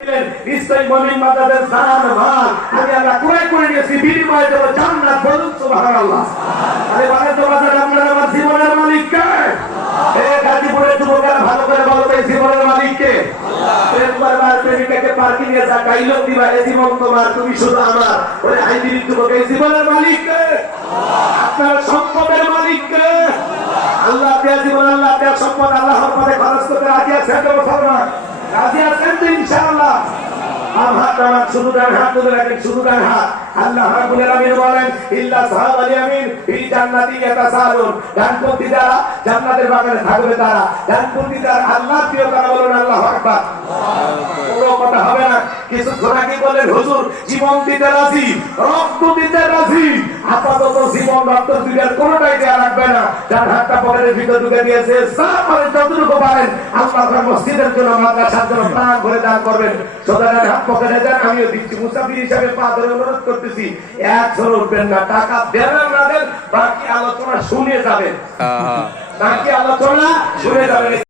নিশ্চয়ই মুমিন বান্দাদের জান মাল আমি আল্লাহ ক্রয় করে নিয়েছি বিনিময়ে দেব জান্নাত। বলুন সুবহানাল্লাহ। আরে বলেন তো বাজার আপনারা আমার জীবনের মালিক কে? গাজীপুরের যুবকেরা ভালো করে বলো এই জীবনের মালিক কে? প্রেমবার প্রেমিকাকে পার্কে নিয়ে যা গাইলো দিবা এই জীবন তোমার, তুমি শুধু আমার। ওরে আইদির যুবক এই জীবনের মালিক কে? আপনার সম্পদের মালিক কে? আল্লাহ আপনার জীবন, আল্লাহ আপনার সম্পদ আল্লাহর পথে খরচ করতে রাজি আছেন তো মুসলমান? রাজি আছেন তো ইনশাআল্লাহ? শুধু ডান হাত তুলে রাখেন, শুধু ডান হাত। আল্লাহ রাব্বুল আলামিন বলেন ইল্লা সাহাবাল ইয়ামিন ফি জান্নাতি ইয়াতাসালুন। ডানপন্থী যারা জান্নাতের বাগানে থাকবে তারা, ডানপন্থী যারা আল্লাহর প্রিয় তারা বলুন আল্লাহু আকবার। কোনো কথা হবে না। কিছুক্ষণ আগে বলেন হুজুর জীবন দিতে রাজি, রক্ত দিতে রাজি। আপাতত জীবন রক্ত দুইটার কোনোটাই দেয়া লাগবে না। যার হাতটা পকেটের ভিতর ঢুকে দিয়েছে যা পারেন যতটুকু পারেন আল্লাহর মসজিদের জন্য, মাদ্রাসার জন্য প্রাণ ভরে দান করবেন। সোজার হাত পকেটে দেন, আমিও দিচ্ছি। মুসাফির হিসাবে পা ধরে অনুরোধ করতেছি, একজন উঠবেন না। টাকা দেন না দেন বাকি আলোচনা শুনে যাবেন, বাকি আলোচনা শুনে যাবেন।